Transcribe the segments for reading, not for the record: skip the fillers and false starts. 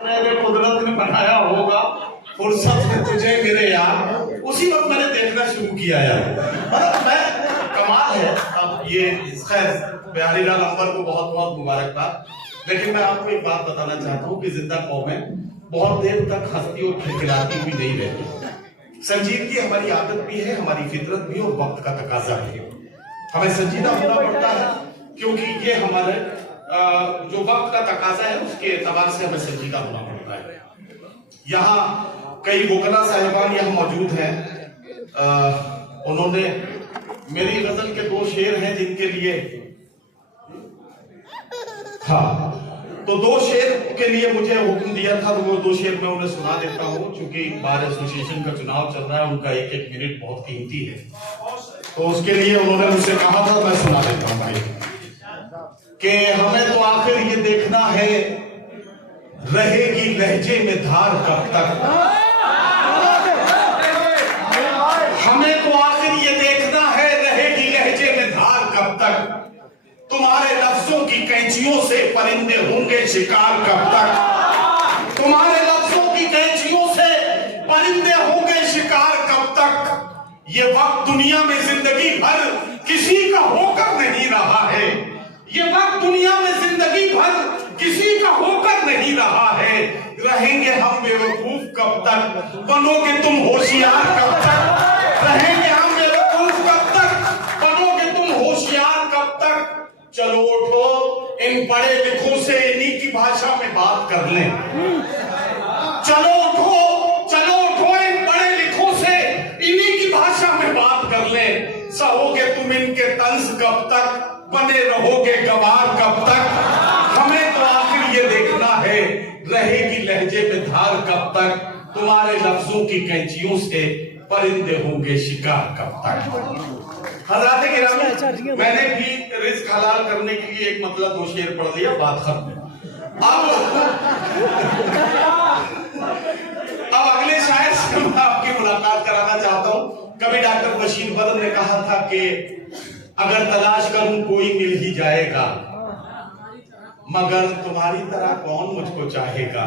कुदरत ने बनाया होगा, फुर्सत में तुझे मेरे यार, उसी वक्त मैंने देखना शुरू किया यार। मतलब मैं कमाल है। अब ये खैर प्यारी लाल अंबर को बहुत बहुत मुबारकबाद। लेकिन मैं आपको एक बात बताना चाहता हूँ कि जिंदा कौमें बहुत देर तक हंसती और खिलखिलाती हुई नहीं रहती। संजीदगी हमारी आदत भी है, हमारी फितरत भी, और वक्त का तकाजा है। हमें संजीदा होना पड़ता है क्योंकि ये हमारे जो वक्त का तकाजा है उसके एतबार से हमें संजीदा होना पड़ता है। यहाँ कई वकला साहिबान यहाँ मौजूद हैं। उन्होंने मेरी गजल के दो शेर हैं जिनके लिए, हाँ, तो दो शेर के लिए मुझे हुक्म दिया था, तो वो दो शेर मैं उन्हें सुना देता हूँ। चूंकि बार एसोसिएशन का चुनाव चल रहा है, उनका एक एक मिनट बहुत कीमती है, तो उसके लिए उन्होंने मुझसे कहा था, मैं सुना देता हूँ भाई कि हमें तो आखिर ये देखना है रहेगी लहजे में धार कब तक। हमें तो आखिर ये देखना है रहेगी लहजे में धार कब तक। तुम्हारे लफ्जों की कैंचियों से परिंदे होंगे शिकार कब तक। तुम्हारे लफ्जों की कैंचियों से परिंदे होंगे शिकार कब तक। ये वक्त दुनिया में जिंदगी भर किसी का होकर नहीं रहा है। ये वक्त दुनिया में जिंदगी भर किसी का होकर नहीं रहा है। रहेंगे हम बेवकूफ कब तक, बनोगे तुम होशियार कब तक। रहेंगे हम बेवकूफ कब तक, बनोगे तुम होशियार कब तक। चलो उठो इन पढ़े लिखों से इन्हीं की भाषा में बात कर लें। चलो उठो इन पढ़े लिखों से इन्हीं की भाषा में बात कर लें। सहोगे तुम इनके तंज कब तक, बने रहोगे गवार कब तक। हमें तो आखिर ये देखना है रहेगी लहजे में धार कब तक। तुम्हारे लफ्जों की कैंचियों से परिंदे होंगे शिकार कब तक। हज़रात गिरामी, मैंने भी रिज़्क हलाल करने के लिए एक मतलब दो शेर पढ़ लिया, बात खत्म। अब अगले शायर से मैं आपकी मुलाकात कराना चाहता हूँ। कभी डॉक्टर बशीर बद्र ने कहा था कि अगर तलाश करूं कोई मिल ही जाएगा, मगर तुम्हारी तरह कौन मुझको चाहेगा।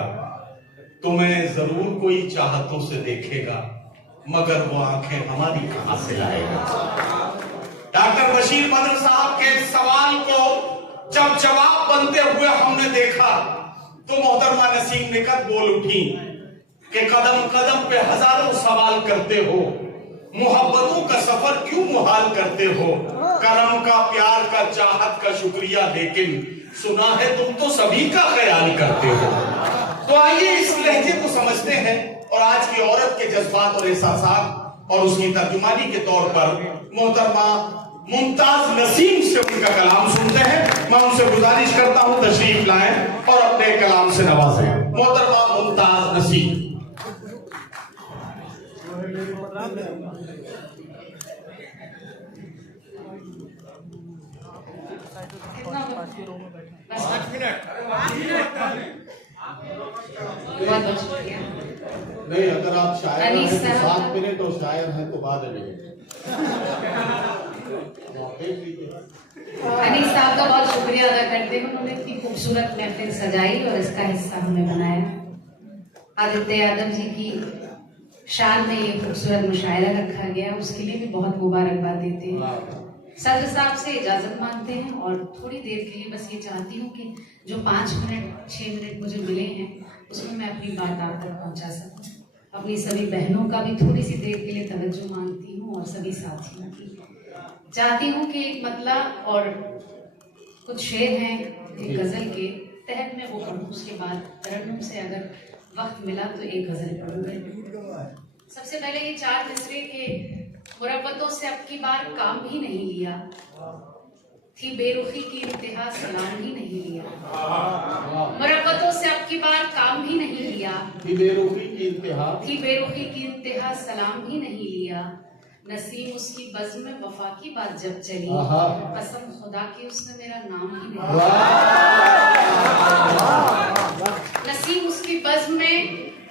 तुम्हें जरूर कोई चाहतों से देखेगा, मगर वो आंखें हमारी कहां से लाएगा। डॉक्टर बशीर बद्र साहब के सवाल को जब जवाब बनते हुए हमने देखा, तो मोहतरमा नसीम निकत बोल उठी कि कदम कदम पे हजारों सवाल करते हो, मोहब्बतों का सफर क्यों मुहाल करते हो। करम का, प्यार का, चाहत का शुक्रिया, लेकिन सुना है तुम तो सभी का ख्याल करते हो। तो आइए इस लहजे को समझते हैं और आज की औरत के जज्बात और एहसासात और उसकी तर्जुमानी के तौर पर मोहतरमा मुमताज नसीम से उनका कलाम सुनते हैं। मैं उनसे गुजारिश करता हूं तशरीफ लाएं और अपने कलाम से नवाजें। मोहतरमा मुमताज नसीम। बस 8 मिनट। बहुत बहुत शुक्रिया। नहीं, अगर आप शायर हैं तो 7 मिनट और शायर हैं तो बाद में अनीस साहब का बहुत शुक्रिया अदा करते हैं। उन्होंने इतनी खूबसूरत महफिल सजाई और इसका हिस्सा हमें बनाया। आदित्य यादव जी की शान में ये खूबसूरत मुशायरा रखा गया, उसके लिए भी बहुत मुबारकबाद देते हैं। सदर साहब से इजाजत मांगते हैं और थोड़ी देर के लिए बस ये चाहती हूँ कि जो 5 मिनट 6 मिनट मुझे मिले हैं उसमें मैं अपनी बात आप तक पहुँचा सकूँ। अपनी सभी बहनों का भी थोड़ी सी देर के लिए तवज्जो मांगती हूँ और सभी साथियों की। चाहती हूँ कि एक मतला और कुछ शेर हैं एक गज़ल के तहत में वो पढ़ूँ, उसके बाद तरन्नुम से अगर वक्त मिला तो एक गज़ल पढ़ूँगी। सबसे पहले ये 4 मिसरे के मुरब्बतों से अब की बार काम ही नहीं लिया, थी बेरुखी की इंतहा सलाम ही नहीं लिया। मुरब्बतों से अब की बार काम ही नहीं लिया, थी बेरुखी की इंतहा सलाम ही नहीं लिया। नसीम उसकी बज़्म में वफा की बात जब चली, कसम खुदा की उसने मेरा नाम ही नहीं लिया। नसीम उसकी बज़्म में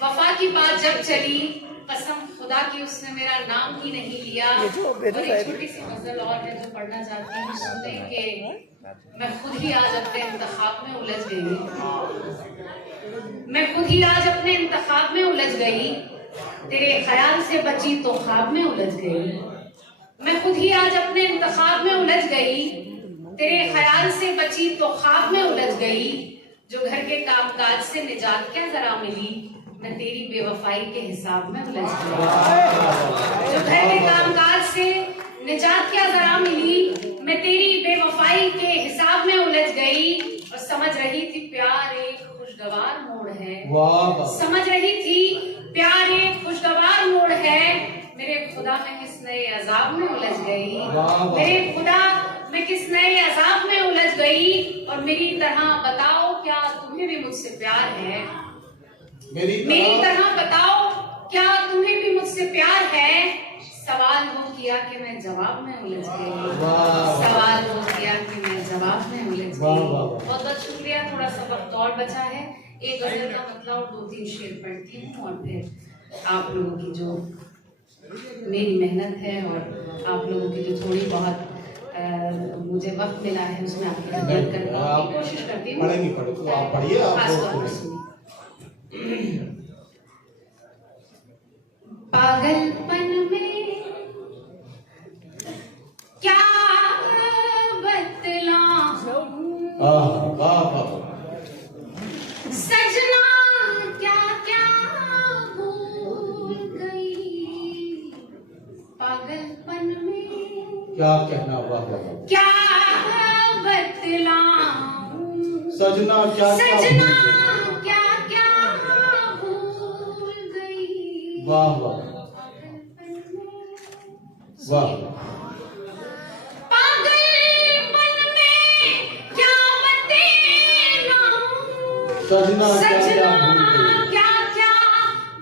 वफा की बात जब चली, कसम खुदा की उसने मेरा नाम ही नहीं लिया। और एक छोटी सी गजल और है जो पढ़ना चाहती हूँ, सुनने के मैं खुद ही आज अपने इंतखाब में उलझ गई। मैं खुद ही आज अपने इंतखाब में उलझ गई, तेरे ख्याल से बची तो ख्वाब में उलझ गई। मैं खुद ही आज अपने इंतखाब में उलझ गई, तेरे ख्याल से बची तो ख्वाब में उलझ गई। जो घर के कामकाज से निजात क्या जरा मिली, मैं तेरी बेवफाई के हिसाब में उलझ गई। जो घर के कामकाज से निजात क्या जरा मिली, मैं तेरी बेवफाई के हिसाब में उलझ गई। और समझ रही थी प्यार एक खुशगवार मोड़ है, समझ रही थी प्यार एक खुशगवार मोड़ है। मेरे खुदा मैं किस नए अजाब में उलझ गई, मेरे खुदा मैं किस नए अजाब में उलझ गई। और मेरी तरह बताओ क्या तुम्हें भी मुझसे प्यार है, मेरी तरह बताओ क्या तुम्हें भी मुझसे प्यार है। सवाल वो किया कि मैं जवाब में उलझ गई, सवाल वो किया कि मैं जवाब में उलझ गई। बहुत बहुत शुक्रिया। थोड़ा सा वक्त और बचा है, एक गजल का मतलब और 2-3 शेर पढ़ती हूँ और फिर आप लोगों की जो मेरी मेहनत है और आप लोगों की जो थोड़ी बहुत मुझे वक्त मिला है उसमें आपकी खिदमत करने की कोशिश करती हूँ। आप पढ़िए, पागलपन में क्या बतलाऊं, सजना क्या क्या भूल गई। पागलपन में क्या कहना, क्या बतलाऊं, सजना क्या सजना क्या क्या भूल गई। वाह वाह वाह। पागलपन में क्या बतलाऊं, सजना सजना क्या क्या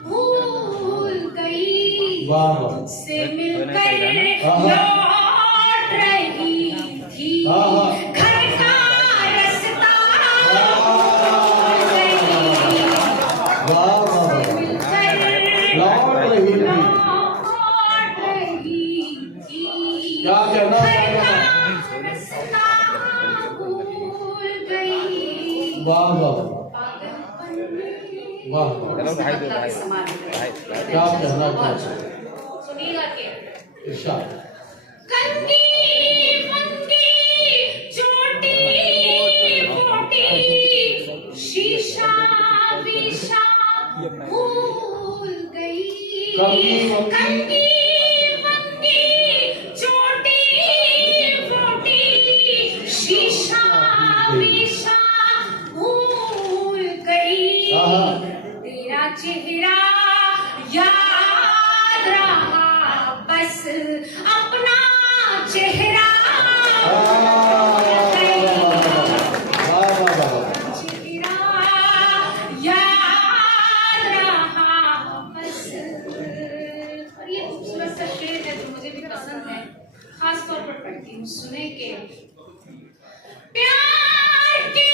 भूल गई। वाह वाह। से मिलकर लौट रही थी, घर का रास्ता भूल गई। वाह वाह। मिलकर लौट रही थी, क्या कहना, रास्ता भूल गई। वाह वाह पागलपन वाह। क्या कहना, सुनिएगा के इरशाद। कंगी मंगी चोटी मोटी, शीशा वीशा भूल गई। कंगी मंगी चोटी मोटी, शीशा वीशा भूल गई। तेरा चेहरा याद रहा बस अपना चेहरा चेहरा याद रहा बस। और ये खूबसूरत सा शेर है जो मुझे भी पसंद है, खास तौर पर पढ़ती हूँ। सुने के प्यार के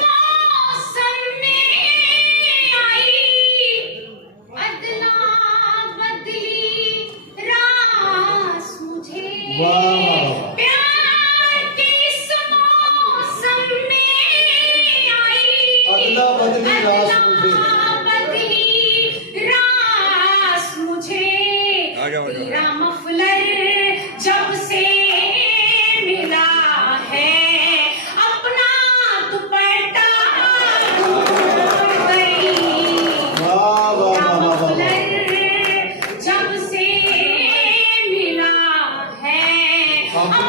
मौसम में आई अदला बदली रास मुझे। प्यार के मौसम में आई अदला बदली रास मुझे, बदली रास मुझे। तेरा मफलर जब से मिला है, अपना दुपट्टा भूल गई। मफलर जब से मिला है, अपना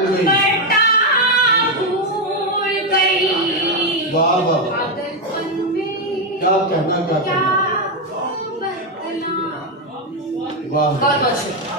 दुपट्टा भूल गई। वाह वाह। पागलपन में क्या कहना, क्या क्या कहना, बतलाऊं। वाह। बहुत बहुत शुक्रिया।